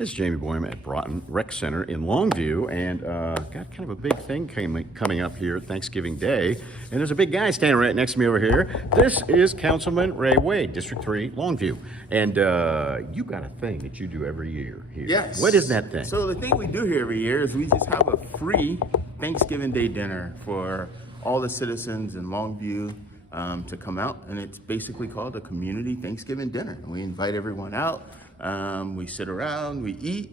This is Jamie Boyum at Broughton Rec Center in Longview, and got kind of a big thing coming up here Thanksgiving Day. And there's a big guy standing right next to me over here. This is Councilman Ray Wade, District 3, Longview. And you got a thing that you do every year here. Yes. What is that thing? So the thing we do here every year is we just have a free Thanksgiving Day dinner for all the citizens in Longview to come out. And it's basically called a community Thanksgiving dinner. We invite everyone out. We sit around, we eat,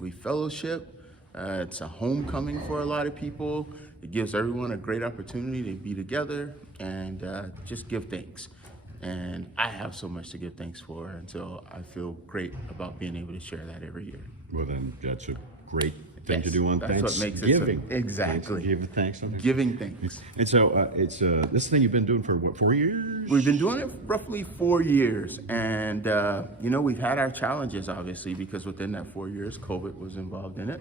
we fellowship. It's a homecoming for a lot of people. It gives everyone a great opportunity to be together and just give thanks. And I have so much to give thanks for, and so I feel great about being able to share that every year. Well, then that's a great thing Yes, to do on that's what makes it so- Thanksgiving. exactly. Giving thanks. Giving thanks. And so it's this thing you've been doing for what, 4 years? We've been doing it roughly 4 years, and you know, we've had our challenges, obviously, because within that 4 years, COVID was involved in it,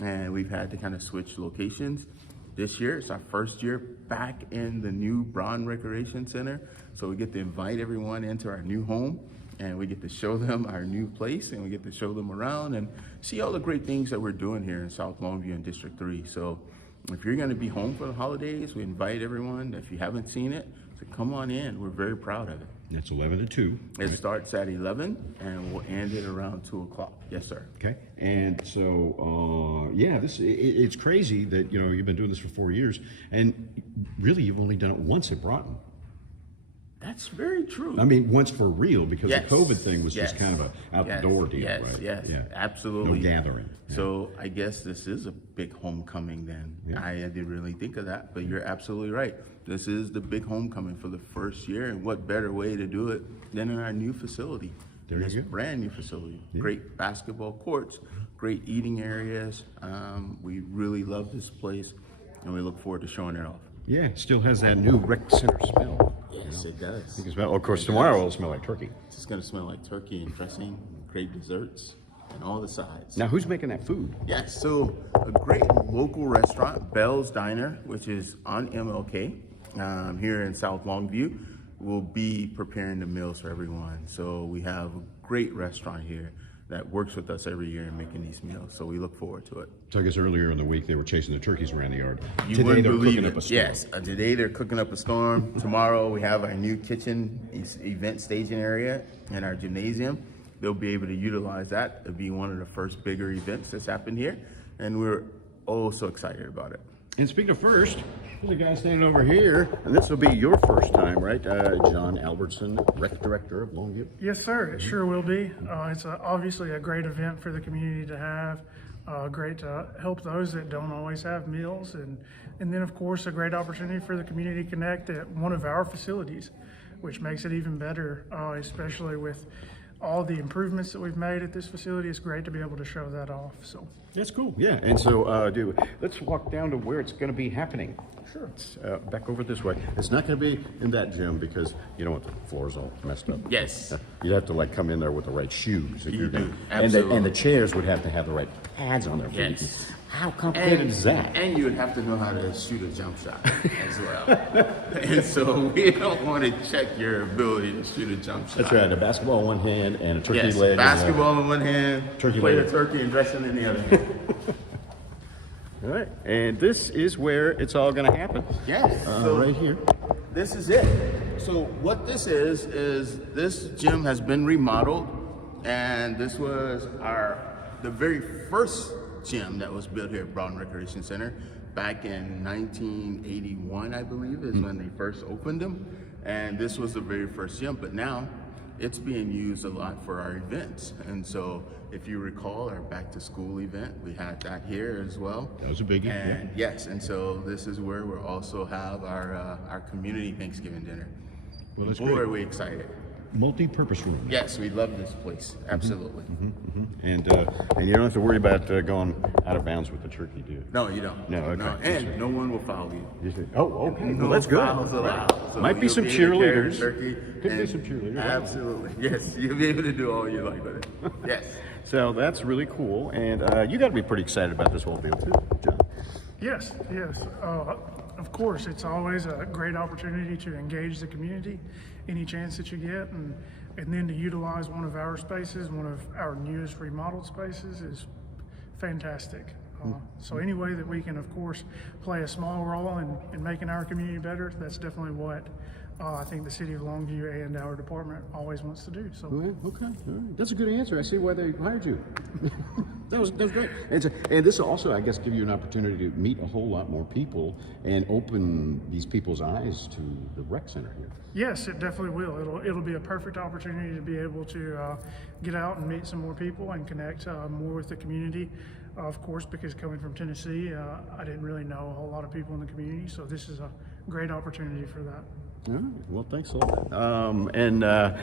and we've had to kind of switch locations. This year, it's our first year back in the new Broughton Recreation Center, so we get to invite everyone into our new home, and we get to show them our new place, and we get to show them around and see all the great things that we're doing here in South Longview and District 3. So if you're gonna be home for the holidays, we invite everyone. If you haven't seen it, so come on in. We're very proud of it. That's 11 to 2. It starts at 11 and we'll end it around 2 o'clock. Yes, sir. Okay, and so yeah, it's crazy that you've been doing this for 4 years, and really you've only done it once at Broughton. That's very true. I mean, once for real, because Yes. the COVID thing was Yes. just kind of a out the door deal, Yes, right? yes, Yeah. absolutely. No gathering. Yeah. So I guess this is a big homecoming then. Yeah. I didn't really think of that, but you're absolutely right. This is the big homecoming for the first year, and what better way to do it than in our new facility? There you This go. brand new facility. Yeah. Great basketball courts, great eating areas. We really love this place, and we look forward to showing it off. Yeah, it still has that new rec center smell. Yes, it does. You can smell, of course, tomorrow it'll smell like turkey. It's just gonna smell like turkey and dressing, great desserts, and all the sides. Now, who's making that food? Yes, so a great local restaurant, Bell's Diner, which is on MLK here in South Longview, will be preparing the meals for everyone. So we have a great restaurant here that works with us every year in making these meals. So we look forward to it. So I guess earlier in the week they were chasing the turkeys around the yard. You Today wouldn't they're believe cooking it. up a storm. Yes, today they're cooking up a storm. Tomorrow we have our new kitchen event staging area in our gymnasium. They'll be able to utilize that. It'll be one of the first bigger events that's happened here, and we're oh so excited about it. And speaking of first, there's a guy standing over here, and this will be your first time, right? John Albertson, Rec Director of Longview. Yes, sir. It sure will be. It's obviously a great event for the community to have. Great to help those that don't always have meals, and then of course a great opportunity for the community to connect at one of our facilities, which makes it even better, especially with all the improvements that we've made at this facility. It's great to be able to show that off. So That's cool. Yeah, and so let's walk down to where it's going to be happening. Sure. It's back over this way. It's not going to be in that gym because you know what, the floor's all messed up. Yes. You'd have to like come in there with the right shoes. If You you're do, gonna- absolutely. And the chairs would have to have the right pads on their feet. Yes. How complicated is that? And you would have to know how to shoot a jump shot as well. And so we don't want to check your ability to shoot a jump shot. That's right. A basketball in one hand and a turkey Yes, leg. basketball in one hand, Turkey plate leg. of turkey and dressing in the other hand. All right, and this is where it's all going to happen. Yes. So right here. this is it. So what this is this gym has been remodeled, and this was the very first gym that was built here at Broughton Recreation Center back in 1981, I believe, is when they first opened them. And this was the very first gym, but now it's being used a lot for our events. And so if you recall our back to school event, we had that here as well. That was a biggie. And yes, and so this is where we'll also have our community Thanksgiving dinner. Well, that's Boy, great. are we excited. Multi-purpose room. Yes, we love this place, absolutely. And you don't have to worry about going out of bounds with the turkey, do you? No, you don't. No, okay. And no one will follow you. You say, oh, okay. No Well, that's good. fouls allowed. So Might be you'll some able to carry cheerleaders. turkey, Could be and some cheerleaders. Absolutely. Yes, you'll be able to do all you like with it. Yes. So that's really cool. And you got to be pretty excited about this whole deal, too, John. yes. Of course, it's always a great opportunity to engage the community any chance that you get, and and then to utilize one of our spaces, one of our newest remodeled spaces, is fantastic. So any way that we can, of course, play a small role in making our community better, that's definitely what I think the city of Longview and our department always wants to do. So. Well, okay, all right. That's a good answer. I see why they hired you. that was great. And this will also, I guess, give you an opportunity to meet a whole lot more people and open these people's eyes to the rec center here. Yes, it definitely will. It'll be a perfect opportunity to be able to get out and meet some more people and connect more with the community. Of course, because coming from Tennessee, I didn't really know a whole lot of people in the community, so this is a great opportunity for that. All right. Well, thanks a lot.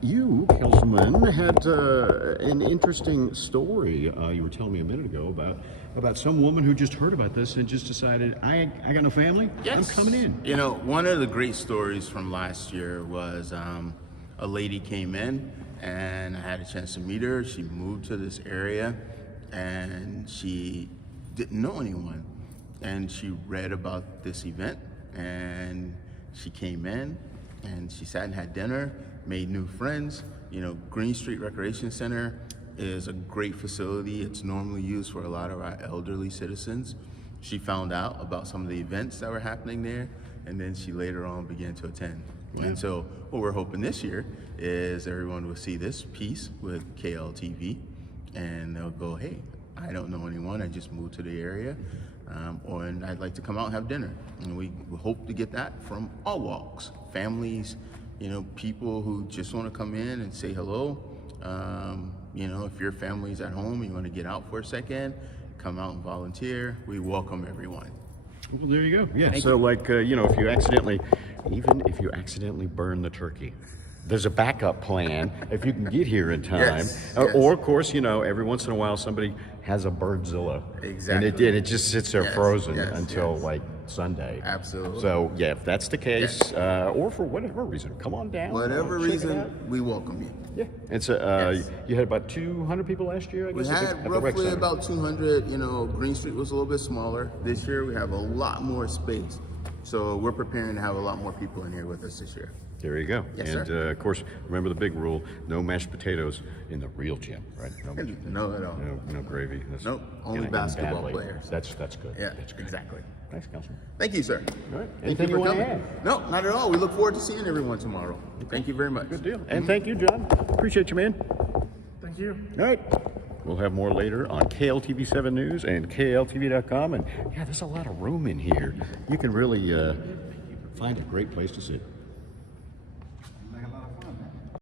You, Councilman, had an interesting story you were telling me a minute ago about some woman who just heard about this and just decided, I got no family, Yes. I'm coming in. You know, one of the great stories from last year was a lady came in and I had a chance to meet her. She moved to this area and she didn't know anyone. And she read about this event and she came in and she sat and had dinner, made new friends. You know, Green Street Recreation Center is a great facility. It's normally used for a lot of our elderly citizens. She found out about some of the events that were happening there, and then she later on began to attend. Yeah. And so what we're hoping this year is everyone will see this piece with KLTV and they'll go, hey, I don't know anyone, I just moved to the area. And I'd like to come out and have dinner. And we hope to get that from all walks, families, you know, people who just want to come in and say hello. You know, if your family's at home, you want to get out for a second, come out and volunteer. We welcome everyone. Well, there you go. Yeah. So, like, you know, if you accidentally burn the turkey, there's a backup plan if you can get here in time. Yes, yes. Or, of course, you know, every once in a while somebody has a birdzilla. Exactly. And it just sits there frozen until yes. like Sunday. Absolutely. So, yeah, if that's the case, or for whatever reason, come on down. Whatever check it reason, out. we welcome you. Yeah. And so you had about 200 people last year, I We guess? at had the rec roughly center. about 200. You know, Green Street was a little bit smaller. This year we have a lot more space. So we're preparing to have a lot more people in here with us this year. There you go. Yes, and sir. Of course, remember the big rule: no mashed potatoes in the real gym, right? No, No, at all. no gravy. That's Nope, only gonna end basketball badly. players. That's good. Yeah, That's good. exactly. Thanks, Councilman. Thank you, sir. All right. Thank Anything you you for want to coming. add? No, not at all. We look forward to seeing everyone tomorrow. Thank you very much. Good deal. And thank you, John. Appreciate you, man. Thank you. All right. We'll have more later on KLTV7 News and KLTV.com. And yeah, there's a lot of room in here. You can really find a great place to sit.